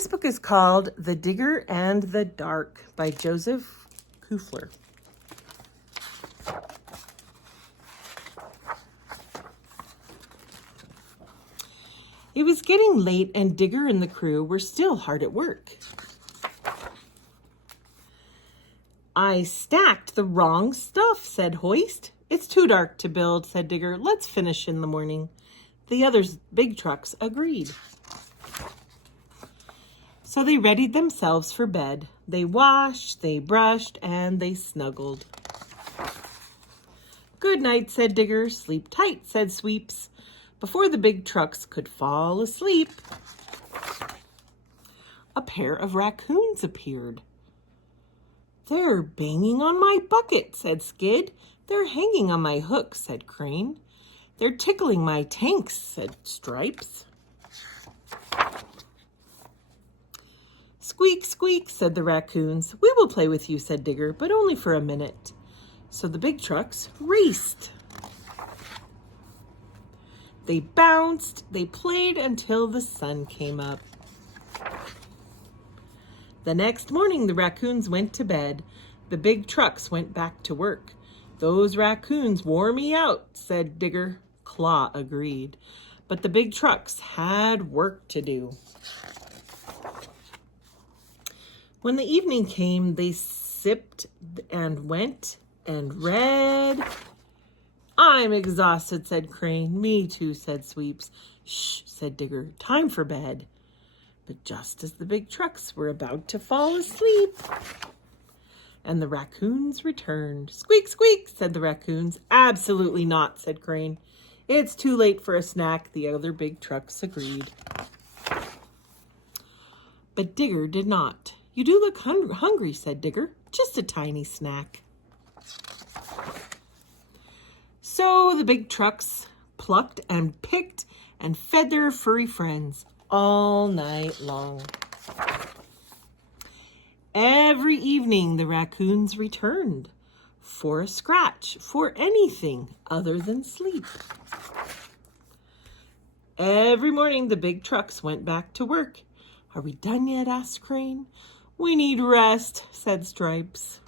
This book is called The Digger and the Dark by Joseph Kuefler. It was getting late and Digger and the crew were still hard at work. "I stacked the wrong stuff," said Hoist. "It's too dark to build," said Digger. "Let's finish in the morning." The others' big trucks agreed. So they readied themselves for bed. They washed, they brushed, and they snuggled. "Good night," said Digger. "Sleep tight," said Sweeps. Before the big trucks could fall asleep, a pair of raccoons appeared. "They're banging on my bucket," said Skid. "They're hanging on my hook," said Crane. "They're tickling my tanks," said Stripes. "Squeak, squeak," said the raccoons. "We will play with you," said Digger, "but only for a minute." So the big trucks raced. They bounced, they played until the sun came up. The next morning, the raccoons went to bed. The big trucks went back to work. "Those raccoons wore me out," said Digger. Claw agreed. But the big trucks had work to do. When the evening came, they sipped and went and read. "I'm exhausted," said Crane. "Me too," said Sweeps. "Shh," said Digger. "Time for bed." But just as the big trucks were about to fall asleep, and the raccoons returned. "Squeak, squeak," said the raccoons. "Absolutely not," said Crane. "It's too late for a snack," the other big trucks agreed. But Digger did not. "You do look hungry," said Digger. "Just a tiny snack." So the big trucks plucked and picked and fed their furry friends all night long. Every evening the raccoons returned for a scratch, for anything other than sleep. Every morning the big trucks went back to work. "Are we done yet?" asked Crane. "We need rest," said Stripes.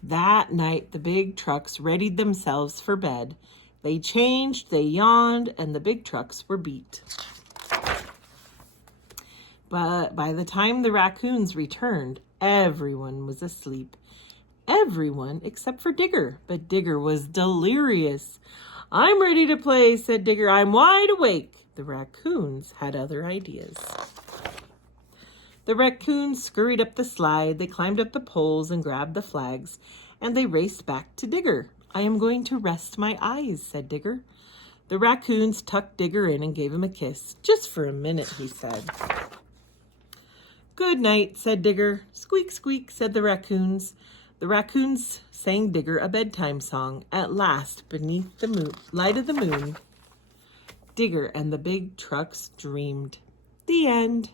That night, the big trucks readied themselves for bed. They changed, they yawned, and the big trucks were beat. But by the time the raccoons returned, everyone was asleep. Everyone except for Digger. But Digger was delirious. "I'm ready to play," said Digger. "I'm wide awake." The raccoons had other ideas. The raccoons scurried up the slide, they climbed up the poles and grabbed the flags, and they raced back to Digger. "I am going to rest my eyes," said Digger. The raccoons tucked Digger in and gave him a kiss. "Just for a minute," he said. "Good night," said Digger. "Squeak, squeak," said the raccoons. The raccoons sang Digger a bedtime song. At last, beneath the light of the moon, Digger and the big trucks dreamed. The end.